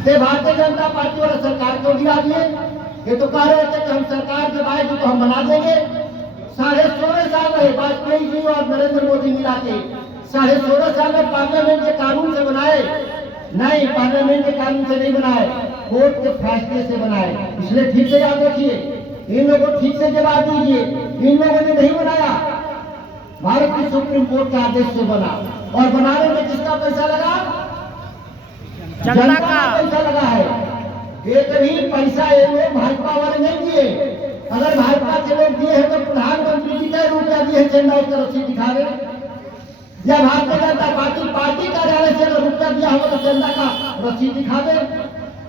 ते भारतीय जनता पार्टी वाला सरकार को गिरा दिए। ये तो कह रहे थे कि हम सरकार जब आएगी तो हम बना देंगे। 16.5 साल रहे वाजपेयी जी और नरेंद्र मोदी मिला के, 16.5 साल में पार्लियामेंट के कानून से बनाए नहीं, पार्लियामेंट के कानून से नहीं बनाए, कोर्ट के फैसले से बनाए। इसलिए ठीक से याद रखिए, इन लोगों को ठीक से जवाब दीजिए। इन लोगों ने नहीं बनाया, भारत की सुप्रीम कोर्ट के आदेश से बना। और बनाने में किसका पैसा लगा? जनता का पैसा लगा है। एक भी पैसा ये लोग भाजपा वाले नहीं दिए। अगर भाजपा के लोग दिए हैं तो प्रधानमंत्री जी का रुपया दिए चंदा उसका रसीद दिखा दे, या भारतीय जनता पार्टी कार्यालय से अगर रुपया दिया होगा तो चंदा का रसीद दिखा दे।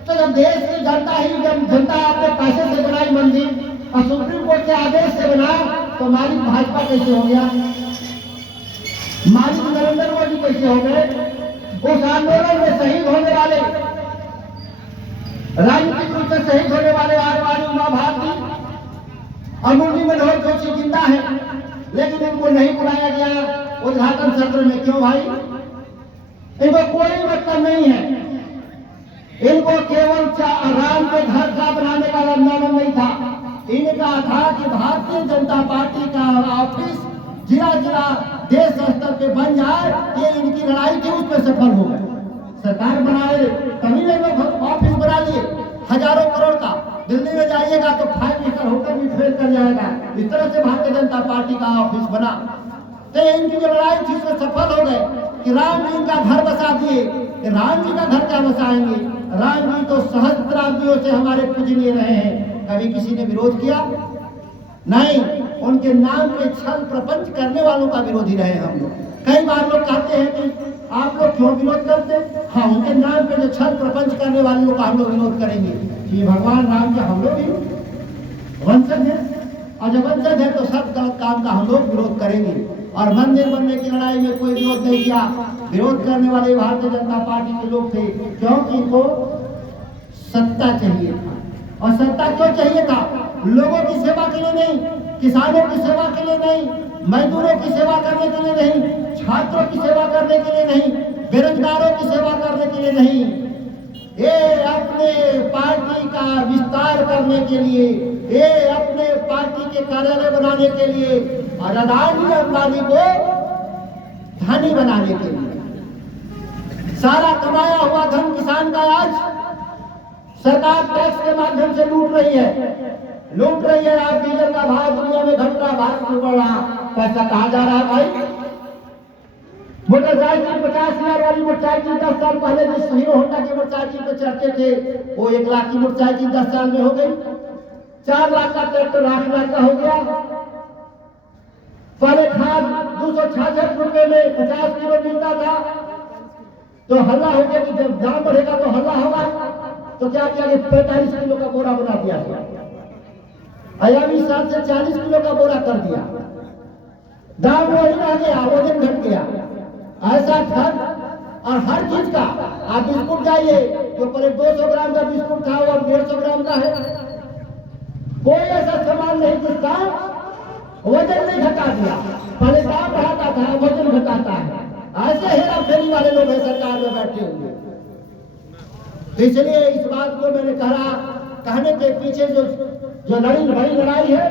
तो जब देश की जनता ही, जब जनता अपने पैसे से बनाई मंदिर और सुप्रीम कोर्ट के आदेश से बना, तो मालिक भाजपा कैसे हो गया? मालिक नरेंद्र मोदी कैसे हो गए? उस आंदोलन में शहीद होने वाले, राजनीतिक रूप से शहीद होने वाले आडवाणी, उमा भारती, अमूल्य मनोहर जोशी जिंदा है, लेकिन उनको नहीं बुलाया गया उद्घाटन सत्र में। क्यों भाई? इनको कोई मतलब नहीं है। इनको केवल राम के घर का बनाने का आंदोलन नहीं था, इनका था कि भारतीय जनता पार्टी का ऑफिस जिला जिला देश स्तर पे बन जाए। ये इनकी लड़ाई थी, उसमें सफल हो गए। सरकार बनाए तभी लोग ऑफिस बना लिए हजारों करोड़ का। दिल्ली में जाइएगा तो 5 स्टार होटल भी फेल कर जाएगा। इस तरह से भारतीय जनता पार्टी का ऑफिस बना। तो इनकी जो लड़ाई थी उसमें सफल हो गए कि राम जी का घर बसा दिए। राम जी का घर क्या बसाएंगे? राम जी तो सहस्त्राब्दियों से हमारे पूजनीय रहे हैं। कभी किसी ने विरोध किया? नहीं। उनके नाम पे छल प्रपंच करने वालों का विरोधी रहे हम लोग। कई बार लोग कहते हैं कि आप लोग क्यों विरोध करते? हाँ, उनके नाम पे जो छल प्रपंच करने वाले लोग का हम लोग विरोध करेंगे। ये भगवान राम के हम लोग भी वंशज है, और जब वंशज है तो सब गलत काम का हम लोग विरोध करेंगे। और मंदिर बनने की लड़ाई में कोई विरोध नहीं किया। विरोध करने वाले भारतीय जनता पार्टी के लोग थे, क्योंकि इनको सत्ता चाहिए था। और सत्ता क्यों चाहिए था? लोगों की सेवा के लिए नहीं, किसानों की सेवा के लिए नहीं, मजदूरों की सेवा करने के लिए नहीं, छात्रों की सेवा करने के लिए नहीं, बेरोजगारों की सेवा करने के लिए नहीं, ये अपने पार्टी का विस्तार करने के लिए, ये अपने पार्टी के कार्यालय बनाने के लिए, और अडानी अंबानी को धनी बनाने के लिए। सारा कमाया हुआ धन किसान का आज सरकार टैक्स के माध्यम से लूट रही है। आप डीजल का भाव दुनिया में घट रहा, भारत में बढ़ रहा, पैसा कहाँ जा रहा है भाई? मोटरसाइकिल 50,000 वाली मोटरसाइकिल 10 साल पहले जो हीरो होंडा की मोटरसाइकिल पे चढ़ते थे, वो 1 लाख की मोटरसाइकिल 10 साल में हो गई। 4 लाख का ट्रैक्टर 8 लाख का हो गया। पहले खाद 266 रुपए में 50 किलो मिलता था, तो हल्ला हो गया कि जब दाम बढ़ेगा तो हल्ला होगा। तो क्या किया कि 45 किलो का बोरा बना दिया, आगामी साल से 40 किलो का बोरा कर दिया। दाम वही रह गया, वजन घट गया। ऐसा ठग। और हर चीज का, आप बिस्कुट जाइए तो पहले 200 ग्राम का बिस्कुट था, वो 150 ग्राम का है। कोई ऐसा सामान नहीं जिसका वजन नहीं घटा दिया। पहले दाम बढ़ाता था, वजन घटाता है। ऐसे हेरा फेरी वाले लोग हैं सरकार में बैठे हुए। तो इसलिए इस बात को मैंने कहने के पीछे जो बड़ी लड़ाई है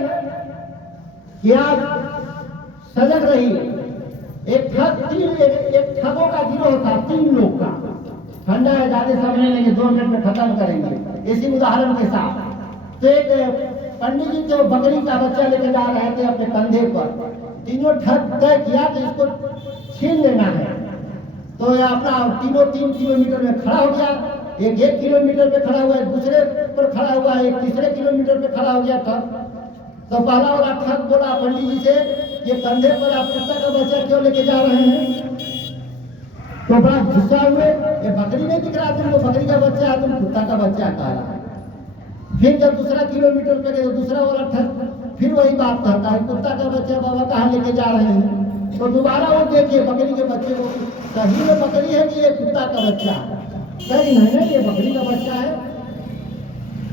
कि आप सजग रहिए। एक ठगों का गिरोह था, 3 लोग का। ठंडा है, ज्यादा समय लेंगे, 2 मिनट में खत्म करेंगे। इसी उदाहरण के साथ तो एक पंडित जी जो बकरी का बच्चा लेकर जा रहे थे अपने कंधे पर, तीनों ठग तय किया कि इसको छीन लेना है। तो अपना तीनों 3 किलोमीटर में खड़ा हो गया। एक 1 किलोमीटर पे खड़ा हुआ है, दूसरे पर खड़ा हुआ है, एक तीसरे किलोमीटर पे खड़ा हो गया था। तो पहला वाला ठग बोला पंडित जी से, ये कंधे पर आप कुत्ता का बच्चा क्यों लेके जा रहे हैं? तो बड़ा गुस्सा हुए, ये बकरी नहीं दिख रहा तुमको, बकरी का बच्चा है, तुम कुत्ता का बच्चा कह रहा है। फिर जब दूसरा किलोमीटर पे गए तो दूसरा वाला ठग फिर वही बात कहता है, कुत्ता का बच्चा बाबा कहाँ लेके जा रहे हैं? तो दोबारा वो देखिए बकरी के बच्चे को, सही में बकरी है कि ये कुत्ता का बच्चा है? नहीं नहीं, ये बकरी का बच्चा है।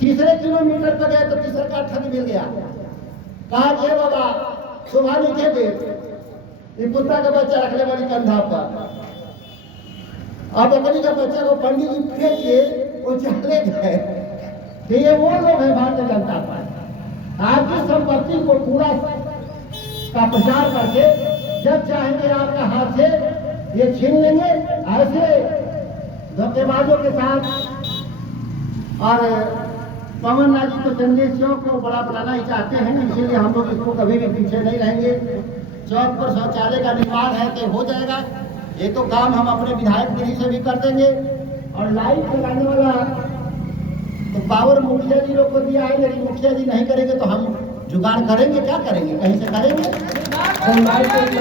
तीसरे किलोमीटर पे गए तो तीसरा का ठग मिल गया। कहा कि बाबा सुबह नीचे दे, ये कुत्ता का बच्चा रख ले बड़ी कंधा पर। अब बकरी का बच्चा को पंडित जी फेंक के वो चले गए। तो ये वो लोग हैं भारतीय जनता पार्टी, आपकी संपत्ति को पूरा का प्रचार करके जब चाहेंगे आपका हाथ से ये छीन लेंगे। ऐसे धोखेबाजों के साथ और पवन राज जी तो चंदेश चौक को बड़ा बनाना ही चाहते हैं, इसीलिए हम लोग इसको कभी भी पीछे नहीं रहेंगे। चौक पर शौचालय का निर्माण है कि हो जाएगा, ये तो काम हम अपने विधायक निधि से भी कर देंगे। और लाइट लगाने वाला तो पावर मुखिया जी लोग को दिया है, लेकिन मुखिया जी नहीं करेंगे तो हम जुगाड़ करेंगे, क्या करेंगे, कहीं से करेंगे। तो लाइट करके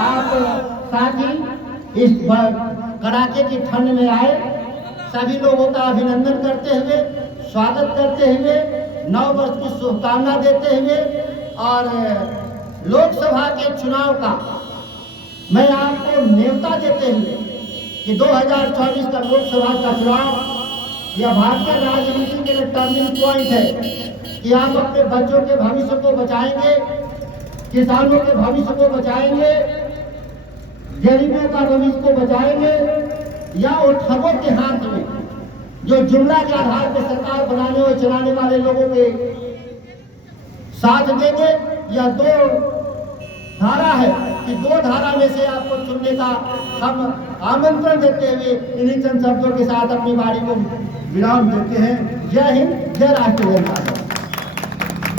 आप साथ ही इस कड़ाके की ठंड में आए, सभी लोगों का अभिनंदन करते हुए, स्वागत करते हुए, नव वर्ष की शुभकामना देते हुए और लोकसभा के चुनाव का मैं आपको न्योता देते हुए कि 2024 का लोकसभा का चुनाव यह भारतीय राजनीति के लिए टर्निंग पॉइंट है कि आप अपने बच्चों के भविष्य को बचाएंगे, किसानों के भविष्य को बचाएंगे, गरीबों का भविष्य को बचाएंगे, या वो ठगों के हाथ में जो जुमला के आधार पर सरकार बनाने और चलाने वाले लोगों के साथ देंगे। या दो धारा है कि दो धारा में से आपको चुनने का हम आमंत्रण देते हुए इन्हीं चंद शब्दों के साथ अपनी बारी को विराम देते हैं। जय हिंद, जय राष्ट्र।